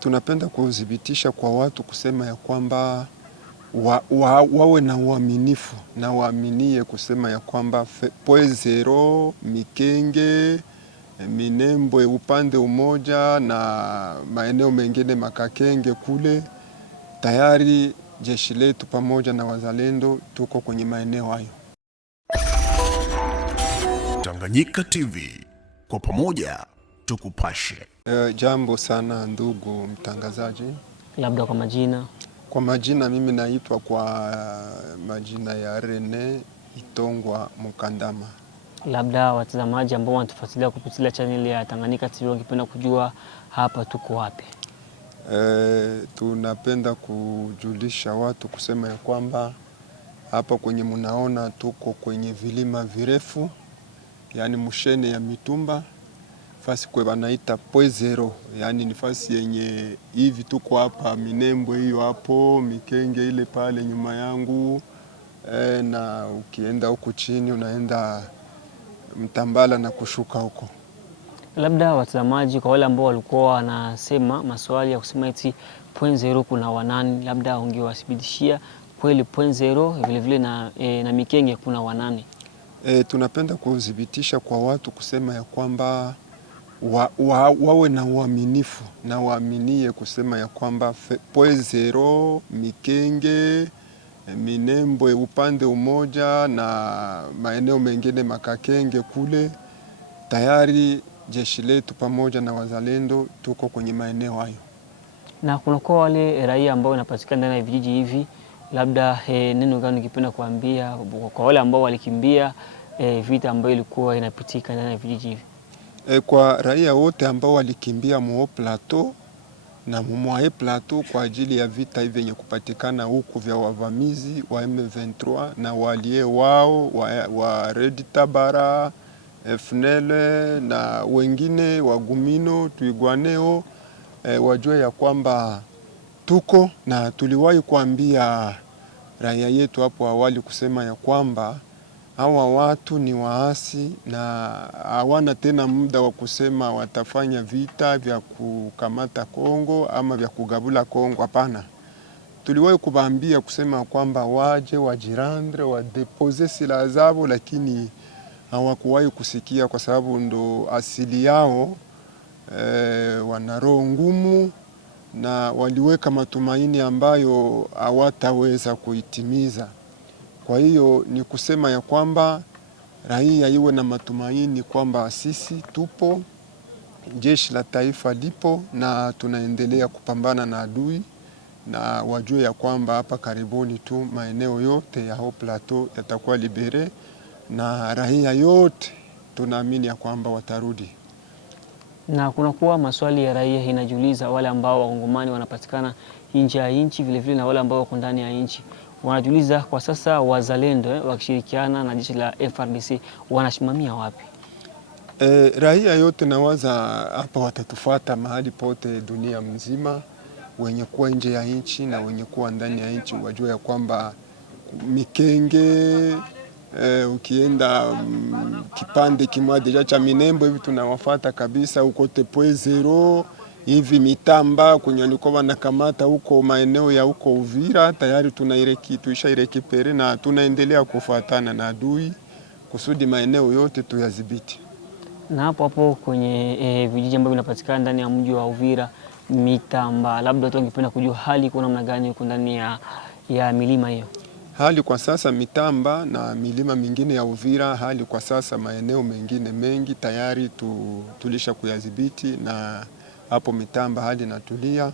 Tunapenda kudhibitisha kwa watu kusema ya kwamba wawe na uaminifu na waaminie kusema ya kwamba Poezero, Mikenge, Minembwe upande umoja na maeneo mengine Makakenge kule, tayari jeshi letu pamoja na wazalendo tuko kwenye maeneo hayo. Tanganyika TV, kwa pamoja tukupashe. Jambo sana ndugu mtangazaji. Labda kwa majina? Kwa majina mimi naitwa kwa majina ya Rene Itongwa Mukandama. Labda watazamaji ambao wanatufuatilia kupitia channel ya Tanganyika TV wangependa kujua hapa tuko wapi? Tunapenda kujulisha watu kusema ya kwamba hapa kwenye munaona tuko kwenye vilima virefu, yani mushene ya mitumba, fasi kwe wanaita Poezero, yani ni fasi yenye hivi tuko hapa Minembwe hiyo hapo, Mikenge ile pale nyuma yangu, na ukienda huko chini unaenda Mtambala na kushuka huko. Labda watazamaji, kwa wale ambao walikuwa wanasema maswali ya kusema eti Poezero kuna wanani, labda ungewathibitishia kweli Poezero vile vile na Mikenge kuna wanani? Tunapenda kudhibitisha kwa watu kusema ya kwamba wawe na uaminifu na waaminie kusema ya kwamba Poezero, Mikenge, Minembwe upande umoja na maeneo mengine Makakenge kule, tayari jeshi letu pamoja na wazalendo tuko kwenye maeneo hayo. Na kunakuwa wale raia ambao wanapatikana ndani ya vijiji hivi, labda neno gani ningependa kuambia kwa wale ambao walikimbia vita ambayo ilikuwa inapitika ndani ya vijiji hivi? Kwa raia wote ambao walikimbia Muo Plateau na Mumwae Plateau kwa ajili ya vita hivi yenye kupatikana huku vya wavamizi wa M23 na walie wao wa Red Tabara, FNL na wengine wagumino tuigwaneo, wajue ya kwamba tuko na tuliwahi kuambia raia yetu hapo awali kusema ya kwamba hawa watu ni waasi na hawana tena muda wa kusema watafanya vita vya kukamata Kongo ama vya kugabula Kongo. Hapana, tuliwahi kuwaambia kusema kwamba waje wajirandre wadepose silaha zao, lakini hawakuwahi kusikia kwa sababu ndo asili yao. Wana roho ngumu na waliweka matumaini ambayo hawataweza kuitimiza. Kwa hiyo ni kusema ya kwamba raia iwe na matumaini kwamba sisi tupo, jeshi la taifa lipo na tunaendelea kupambana na adui, na wajue ya kwamba hapa karibuni tu maeneo yote ya Haut Plateau yatakuwa libere na raia yote tunaamini ya kwamba watarudi. Na kunakuwa maswali ya raia inajiuliza, wale ambao wakongomani wanapatikana nje ya nchi vile vile na wale ambao wako ndani ya nchi wanajiuliza kwa sasa wazalendo wakishirikiana na jeshi la FARDC wanasimamia wapi? Raia yote nawaza hapa watatufuata mahali pote dunia mzima, wenye kuwa nje ya nchi na wenye kuwa ndani ya nchi wajua ya kwamba Mikenge, ukienda kipande kimoja cha Minembwe hivi tunawafuata kabisa, huko Poezero hivi Mitamba kwenye walikuwa wanakamata huko maeneo ya huko Uvira, tayari tuishairekipere na tunaendelea kufuatana na adui kusudi maeneo yote tuyadhibiti. Na hapo kwenye vijiji ambavyo vinapatikana ndani ya mji wa Uvira, Mitamba, labda watu wangependa kujua hali kuna namna gani huko ndani ya milima hiyo? Hali kwa sasa Mitamba na milima mingine ya Uvira, hali kwa sasa maeneo mengine mengi tayari tulisha kuyadhibiti, na hapo Mitamba hali natulia.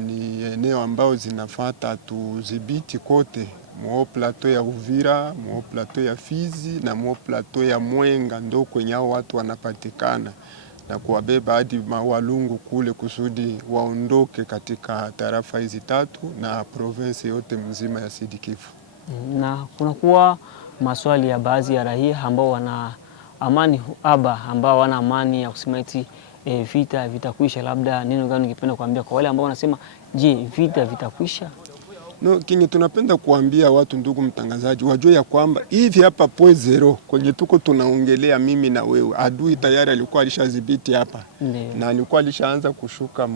Ni eneo ambao zinafata tudhibiti kote, Muo Plateau ya Uvira, Muo Plateau ya Fizi na Muo Plateau ya Mwenga, ndo kwenye hao watu wanapatikana, na kuwabeba hadi Walungu kule kusudi waondoke katika tarafa hizi tatu na province yote mzima ya Sud Kivu. Na kunakuwa maswali ya baadhi ya raia ambao wana amani ambao wana amani ya kusema eti vita vitakwisha, labda neno gani ungependa kuambia kwa wale ambao wanasema je, vita vitakwisha? No, kinye tunapenda kuambia watu, ndugu mtangazaji, wajue ya kwamba hivi hapa point zero kwenye tuko tunaongelea mimi na wewe, adui tayari alikuwa alishadhibiti hapa. Na alikuwa alishaanza kushuka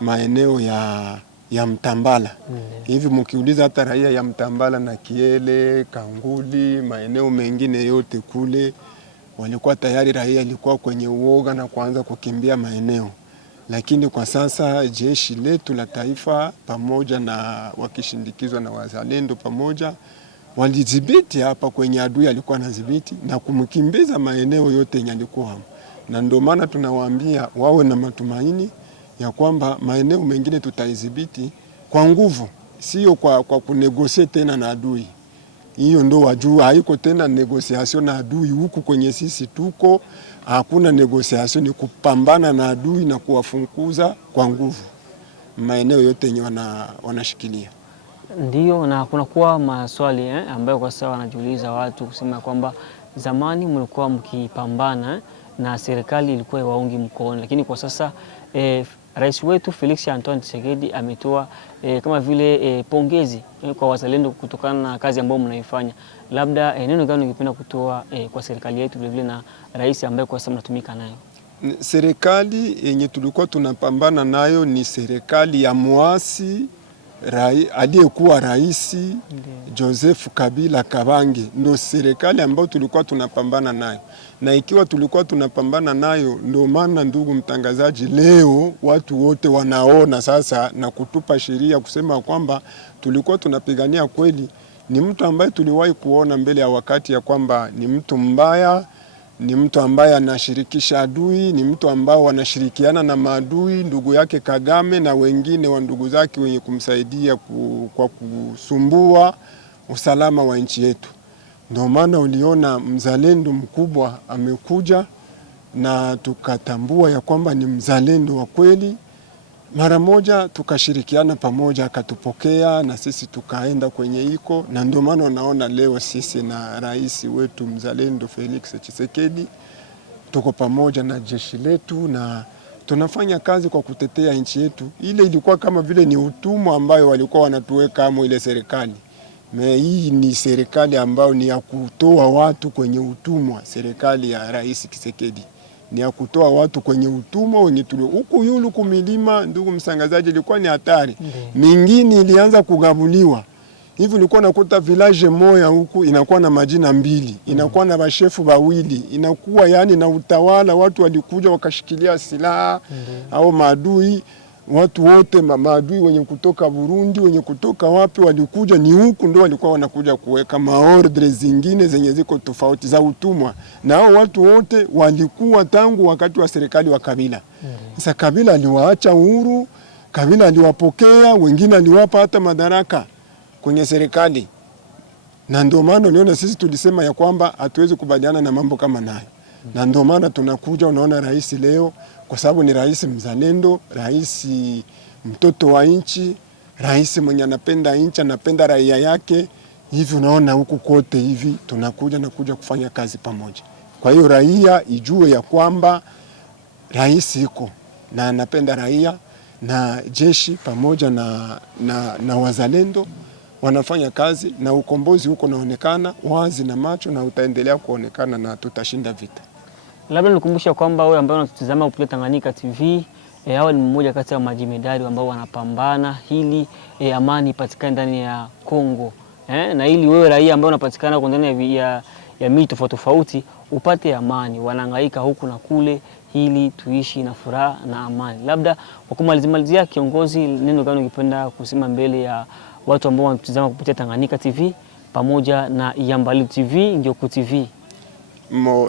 maeneo ya Mtambala. Hivi mkiuliza hata raia ya Mtambala na Kiele, Kanguli, maeneo mengine yote kule, walikuwa tayari raia ilikuwa kwenye uoga na kuanza kukimbia maeneo. Lakini kwa sasa jeshi letu la taifa pamoja na wakishindikizwa na wazalendo pamoja walidhibiti hapa kwenye adui alikuwa anadhibiti na kumkimbiza maeneo yote yenye alikuwa. Na ndio maana tunawaambia wawe na matumaini ya kwamba maeneo mengine tutaidhibiti kwa nguvu, sio kwa kunegosia tena na adui. Hiyo ndo wajua, haiko tena negosiasyon na adui huku kwenye sisi tuko, hakuna negosiasyon, ni kupambana na adui na kuwafunkuza kwa nguvu maeneo yote yenye wanashikilia. Ndiyo, na kuna kuwa maswali ambayo kwa sasa wanajiuliza watu kusema kwamba zamani mlikuwa mkipambana na serikali ilikuwa iwaungi mkono, lakini kwa sasa Rais wetu Felix Antoine Tshisekedi ametoa kama vile pongezi kwa wazalendo kutokana na kazi ambayo mnaifanya. Labda neno gani ungependa kutoa kwa serikali yetu vile vile na rais ambaye kwa sasa mnatumika nayo? Serikali yenye tulikuwa tunapambana nayo ni serikali ya muasi aliyekuwa rais Joseph Kabila Kabange, ndio serikali ambayo tulikuwa tunapambana nayo. Na ikiwa tulikuwa tunapambana nayo, ndio maana ndugu mtangazaji, leo watu wote wanaona sasa na kutupa sheria kusema kwamba tulikuwa tunapigania kweli. Ni mtu ambaye tuliwahi kuona mbele ya wakati ya kwamba ni mtu mbaya, ni mtu ambaye anashirikisha adui, ni mtu ambao wanashirikiana na maadui, ndugu yake Kagame na wengine wa ndugu zake wenye kumsaidia kwa kusumbua usalama wa nchi yetu. Ndio maana uliona mzalendo mkubwa amekuja na tukatambua ya kwamba ni mzalendo wa kweli. Mara moja tukashirikiana pamoja, akatupokea na sisi tukaenda kwenye iko, na ndio maana unaona leo sisi na rais wetu mzalendo Felix Tshisekedi tuko pamoja na jeshi letu na tunafanya kazi kwa kutetea nchi yetu. Ile ilikuwa kama vile ni utumwa ambayo walikuwa wanatuweka amo ile serikali. Hii ni serikali ambayo ni ya kutoa watu kwenye utumwa. Serikali ya Rais Tshisekedi ni ya kutoa watu kwenye utumwa wenye tulio huku yulu kumilima. Ndugu msangazaji, ilikuwa ni hatari. Mingine ilianza kugabuliwa. Hivi ulikuwa nakuta village moja huku inakuwa na majina mbili, inakuwa na bashefu bawili, inakuwa yani na utawala. Watu walikuja wakashikilia silaha au maadui. Watu wote maadui wenye kutoka Burundi, wenye kutoka wapi walikuja, ni huku ndio walikuwa wanakuja kuweka maordre zingine zenye ziko tofauti za utumwa. Na hao watu wote walikuwa tangu wakati wa serikali wa Kabila. Sasa Kabila aliwaacha uhuru, Kabila aliwapokea, wengine aliwapa hata madaraka kwenye serikali. Na ndio maana unaona sisi tulisema ya kwamba hatuwezi kubaliana na mambo kama nayo. Na ndio maana tunakuja, unaona rais leo, kwa sababu ni rais mzalendo, rais mtoto wa nchi, rais mwenye anapenda nchi, anapenda raia yake. Hivi unaona huku kote hivi tunakuja kufanya kazi pamoja. Kwa hiyo raia ijue ya kwamba rais iko na anapenda raia, na jeshi pamoja na wazalendo wanafanya kazi, na ukombozi huko naonekana wazi na macho, na utaendelea kuonekana na tutashinda vita. Labda nikumbusha kwamba wewe ambaye unatutazama kupitia Tanganyika TV, hawa ni mmoja kati ya majemedari ambao wanapambana ili amani ipatikane ndani ya Kongo. Na ili wewe raia ambaye unapatikana ndani ya mito tofauti upate amani. Wanahangaika huku na kule ili tuishi na furaha na amani. Labda kwa kumalizia, kiongozi, neno gani ungependa kusema mbele ya watu ambao wanatutazama kupitia Tanganyika TV pamoja na Iyambali TV, Ngyoku TV?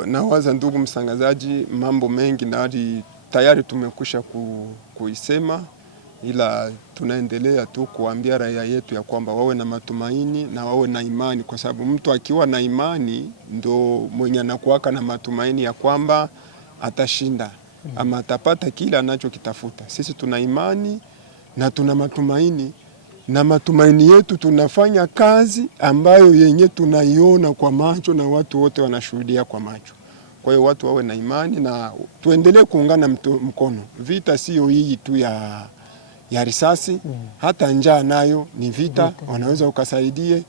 Nawaza ndugu msangazaji, mambo mengi na tayari tumekusha kuisema, ila tunaendelea tu kuambia raia yetu ya kwamba wawe na matumaini na wawe na imani, kwa sababu mtu akiwa na imani ndo mwenye anakuwaka na matumaini ya kwamba atashinda ama atapata kile anachokitafuta. Sisi tuna imani na tuna matumaini, na matumaini yetu tunafanya kazi ambayo yenye tunaiona kwa macho na watu wote wanashuhudia kwa macho. Kwa hiyo watu wawe na imani na tuendelee kuungana mkono. Vita sio hii tu ya risasi, hata njaa nayo ni vita, wanaweza ukasaidie,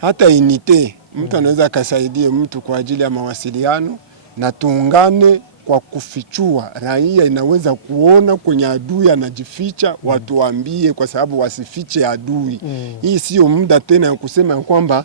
hata inite mtu anaweza akasaidie mtu kwa ajili ya mawasiliano, na tuungane kwa kufichua. Raia inaweza kuona kwenye adui anajificha, watu waambie, kwa sababu wasifiche adui. Hii sio muda tena ya kusema kwamba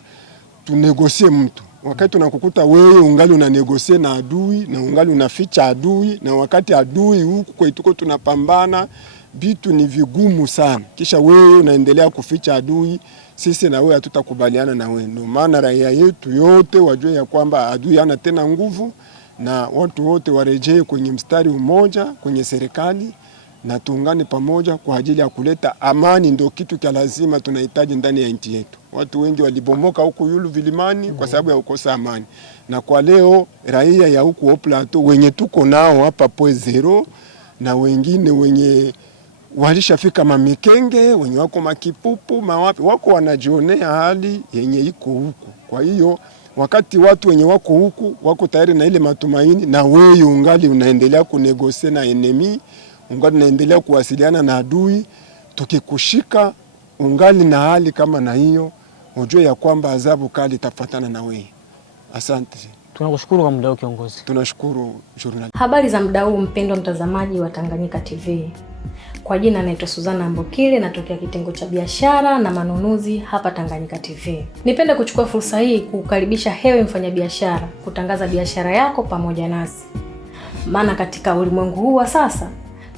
tunegosie mtu. Wakati unakukuta wewe ungali unanegosie na adui na ungali unaficha adui, na wakati adui huku kwetuko tunapambana, vitu ni vigumu sana. Kisha wewe unaendelea kuficha adui, sisi na wewe hatutakubaliana na wewe. Ndio maana raia yetu yote wajue ya kwamba adui hana tena nguvu, na watu wote warejee kwenye mstari mmoja kwenye serikali, na tuungane pamoja kwa ajili ya kuleta amani. Ndio kitu cha lazima tunahitaji ndani ya nchi yetu. Watu wengi walibomoka huku yulu vilimani kwa sababu ya kukosa amani. Na kwa leo raia ya huku Haut Plateau wenye tuko nao hapa Point Zero, na wengine wenye walishafika Mamikenge, wenye wako Makipupu, mawapi, wako wanajionea hali yenye iko huku. Kwa hiyo wakati watu wenye wako huku wako tayari na ile matumaini, na wewe ungali unaendelea kunegosia na enemy, ungali unaendelea kuwasiliana na adui, tukikushika ungali na hali kama na hiyo, ujue ya kwamba adhabu kali itafuatana na wewe. Asante. Tunakushukuru kwa muda wako kiongozi. Tunashukuru journal. Habari za muda huu mpendwa mtazamaji wa Tanganyika TV. Kwa jina naitwa Suzana Mbokile, natokea kitengo cha biashara na manunuzi hapa Tanganyika TV. Nipende kuchukua fursa hii kukukaribisha hewe mfanyabiashara kutangaza biashara yako pamoja nasi. Maana katika ulimwengu huu wa sasa,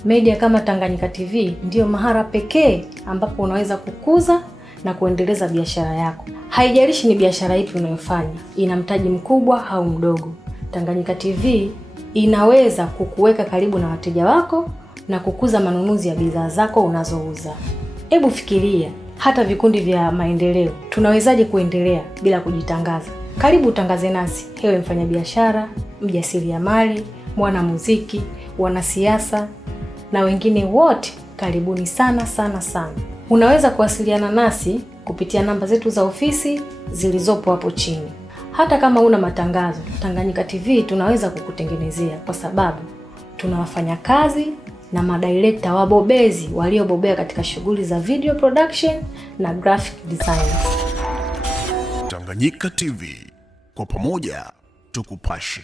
media kama Tanganyika TV ndiyo mahara pekee ambapo unaweza kukuza na kuendeleza biashara yako. Haijalishi ni biashara ipi unayofanya, ina mtaji mkubwa au mdogo, Tanganyika TV inaweza kukuweka karibu na wateja wako na kukuza manunuzi ya bidhaa zako unazouza. Hebu fikiria, hata vikundi vya maendeleo tunawezaje kuendelea bila kujitangaza? Karibu utangaze nasi, hewe mfanyabiashara, mjasiriamali, mwanamuziki, wanasiasa na wengine wote, karibuni sana sana sana. Unaweza kuwasiliana nasi kupitia namba zetu za ofisi zilizopo hapo chini. Hata kama una matangazo, Tanganyika TV tunaweza kukutengenezea, kwa sababu tuna wafanyakazi na madirector wabobezi waliobobea katika shughuli za video production na graphic design. Tanganyika TV, kwa pamoja tukupashe.